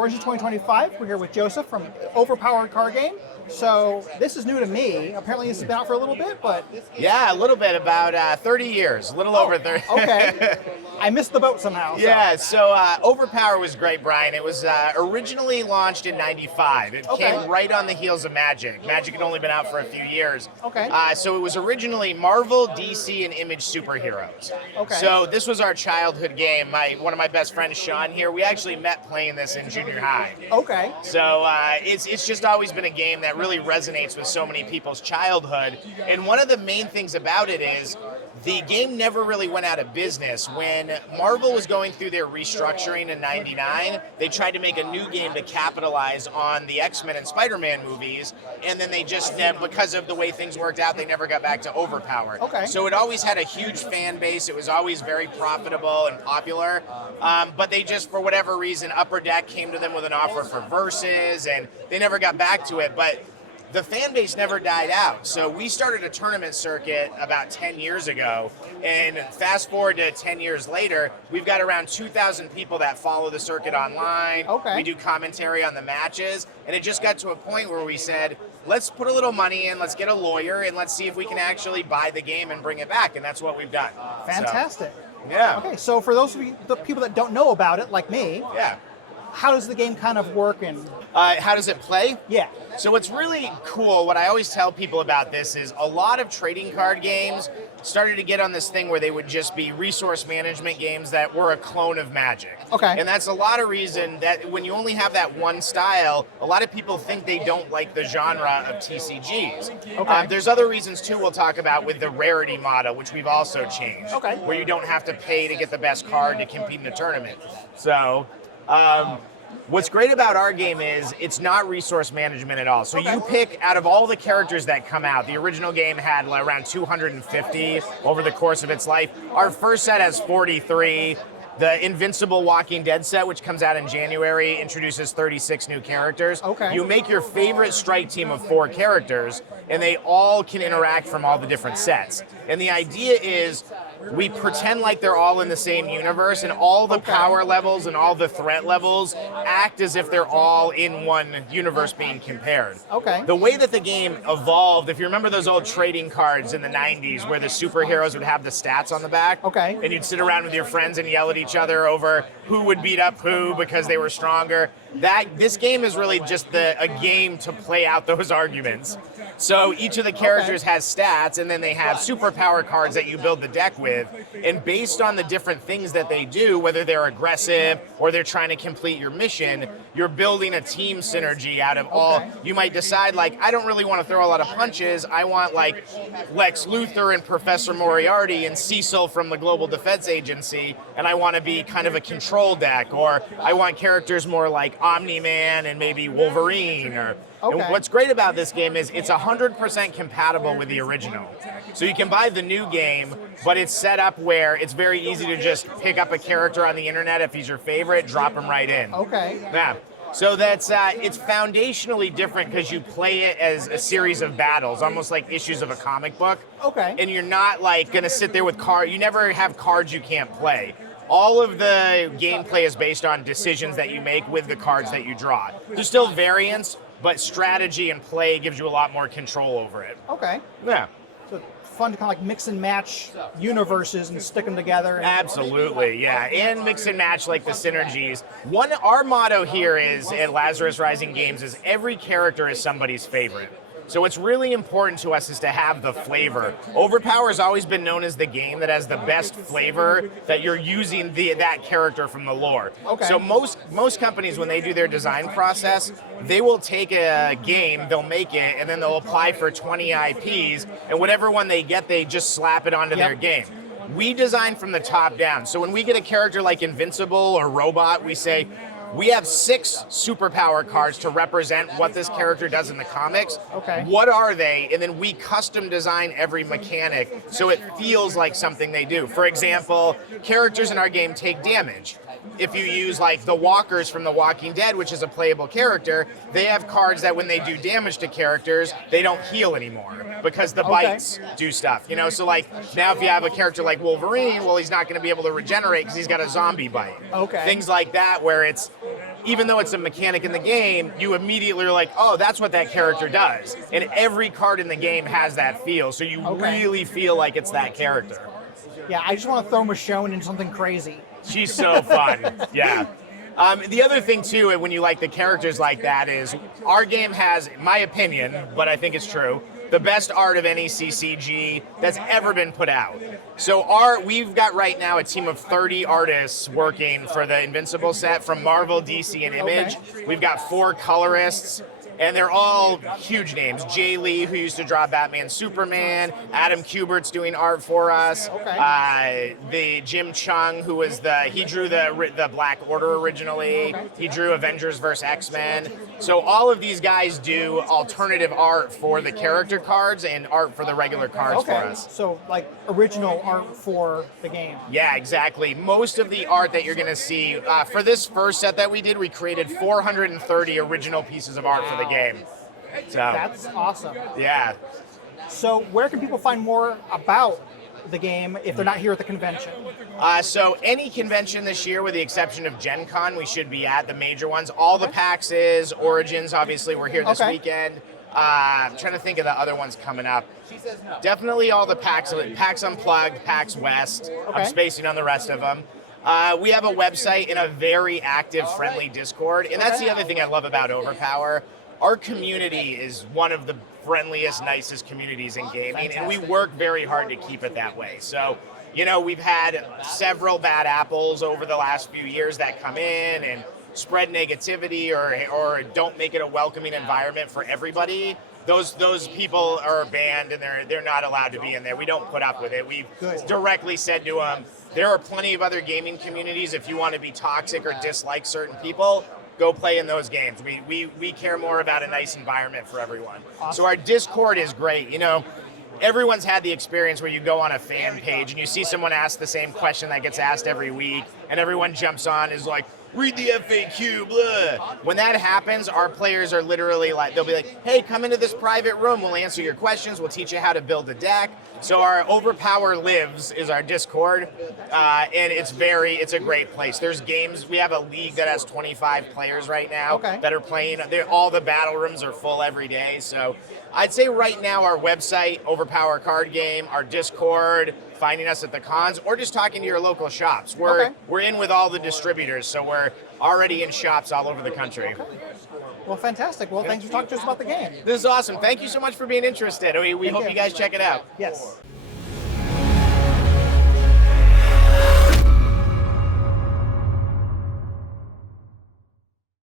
Origin 2025. We're here with Joseph from Overpower Card Game. So this is new to me. Apparently this has been out for a little bit, but... Yeah, a little bit, about 30 years, a little over 30. Okay. I missed the boat somehow. So. Yeah, so Overpower was great, Brian. It was originally launched in 95. It came right on the heels of Magic. Magic had only been out for a few years. Okay. So it was originally Marvel, DC, and Image superheroes. Okay. So this was our childhood game. One of my best friends, Sean, here, we actually met playing this in junior high. Okay. So it's just always been a game that really resonates with so many people's childhood. And one of the main things about it is the game never really went out of business. When Marvel was going through their restructuring in '99, they tried to make a new game to capitalize on the X-Men and Spider-Man movies, and then they just, because of the way things worked out, they never got back to Overpower. Okay. So it always had a huge fan base. It was always very profitable and popular, but they just, for whatever reason, Upper Deck came to them with an offer for Versus, and they never got back to it. But the fan base never died out. So we started a tournament circuit about 10 years ago, and fast forward to 10 years later, we've got around 2,000 people that follow the circuit online. Okay. We do commentary on the matches, and it just got to a point where we said, let's put a little money in, let's get a lawyer, and let's see if we can actually buy the game and bring it back, and that's what we've done. Fantastic. So, yeah. Okay, so for those of you, the people that don't know about it, like me, Yeah. how does the game kind of work? And how does it play? yeah. So what's really cool, what I always tell people about this is a lot of trading card games started to get on this thing where they would just be resource management games that were a clone of Magic. Okay. And that's a lot of reason that when you only have that one style, a lot of people think they don't like the genre of TCGs. Okay. There's other reasons too we'll talk about with the rarity model, which we've also changed. Okay. Where you don't have to pay to get the best card to compete in the tournament. So, what's great about our game is it's not resource management at all. So you pick out of all the characters that come out. The original game had around 250 over the course of its life. Our first set has 43. The Invincible Walking Dead set, which comes out in January, introduces 36 new characters. Okay. You make your favorite strike team of 4 characters, and they all can interact from all the different sets. And the idea is we pretend like they're all in the same universe, and all the power levels and all the threat levels act as if they're all in one universe being compared. Okay. The way that the game evolved, if you remember those old trading cards in the 90s where the superheroes would have the stats on the back, Okay. and you'd sit around with your friends and yell at each other over who would beat up who because they were stronger, this game is really just a game to play out those arguments. So each of the characters has stats, and then they have superpower cards that you build the deck with, and based on the different things that they do, whether they're aggressive or they're trying to complete your mission, you're building a team synergy out of all. You might decide, like, I don't really want to throw a lot of punches, I want like Lex Luthor and Professor Moriarty and Cecil from the Global Defense Agency, and I want to be kind of a control deck, or I want characters more like Omni-Man and maybe Wolverine. And what's great about this game is it's 100% compatible with the original. So you can buy the new game, but it's set up where it's very easy to just pick up a character on the internet if he's your favorite, drop him right in. Okay. Yeah. So that's it's foundationally different because you play it as a series of battles, almost like issues of a comic book. Okay. And you're not like going to sit there with cards. You never have cards you can't play. All of the gameplay is based on decisions that you make with the cards that you draw. There's still variance, but strategy and play gives you a lot more control over it. Okay. Yeah. So fun to kind of like mix and match universes and stick them together. Absolutely, yeah. And mix and match like the synergies. Our motto here is at Lazarus Rising Games is every character is somebody's favorite. So what's really important to us is to have the flavor. Overpower has always been known as the game that has the best flavor, that you're using that character from the lore. Okay. So most companies, when they do their design process, they will take a game, they'll make it, and then they'll apply for 20 IPs, and whatever one they get, they just slap it onto their game. We design from the top down. So when we get a character like Invincible or Robot, we say, we have 6 superpower cards to represent what this character does in the comics. Okay. What are they? And then we custom design every mechanic so it feels like something they do. For example, characters in our game take damage. If you use like the Walkers from The Walking Dead, which is a playable character, they have cards that when they do damage to characters, they don't heal anymore because the bites do stuff. You know, so like now if you have a character like Wolverine, well, he's not going to be able to regenerate because he's got a zombie bite. Okay. Things like that where it's even though it's a mechanic in the game, you immediately are like, oh, that's what that character does. And every card in the game has that feel, so you really feel like it's that character. Yeah, I just want to throw Michonne into something crazy. She's so fun, yeah. The other thing, too, when you like the characters like that is our game has, in my opinion, but I think it's true, the best art of any CCG that's ever been put out. So we've got right now a team of 30 artists working for the Invincible set from Marvel, DC, and Image. We've got 4 colorists, and they're all huge names. Jay Lee, who used to draw Batman, Superman. Adam Kubert's doing art for us. The Jim Chung, who was he drew the Black Order originally. He drew Avengers vs. X-Men. So all of these guys do alternative art for the character cards and art for the regular cards for us. So like original art for the game. Yeah, exactly. Most of the art that you're going to see for this first set that we did, we created 430 original pieces of art for the game. So that's awesome. Yeah. So where can people find more about the game if they're not here at the convention? So any convention this year, with the exception of Gen Con, we should be at the major ones. All the PAXs, Origins, obviously, we're here this weekend. I'm trying to think of the other ones coming up. Definitely all the PAX Unplugged, PAX West. I'm spacing on the rest of them. We have a website and a very active, friendly Discord. And that's the other thing I love about Overpower. Our community is one of the friendliest, nicest communities in gaming, and we work very hard to keep it that way. So, you know, we've had several bad apples over the last few years that come in and spread negativity or don't make it a welcoming environment for everybody. Those people are banned and they're not allowed to be in there. We don't put up with it. We've directly said to them, there are plenty of other gaming communities. If you want to be toxic or dislike certain people, go play in those games. We care more about a nice environment for everyone. Awesome. So our Discord is great. You know, everyone's had the experience where you go on a fan page and you see someone ask the same question that gets asked every week, and everyone jumps on is like, read the FAQ, blah. When that happens, our players are literally like, they'll be like, hey, come into this private room, we'll answer your questions, we'll teach you how to build a deck. So our Overpower Lives is our Discord, and it's a great place. There's games, we have a league that has 25 players right now that are playing. All the battle rooms are full every day. So I'd say right now our website, Overpower Card Game, our Discord, finding us at the cons, or just talking to your local shops. We're in with all the distributors, so we're already in shops all over the country. Well, fantastic. Well, thanks for talking to us about the game. This is awesome. Thank you so much for being interested. We hope you guys check it out. Yes.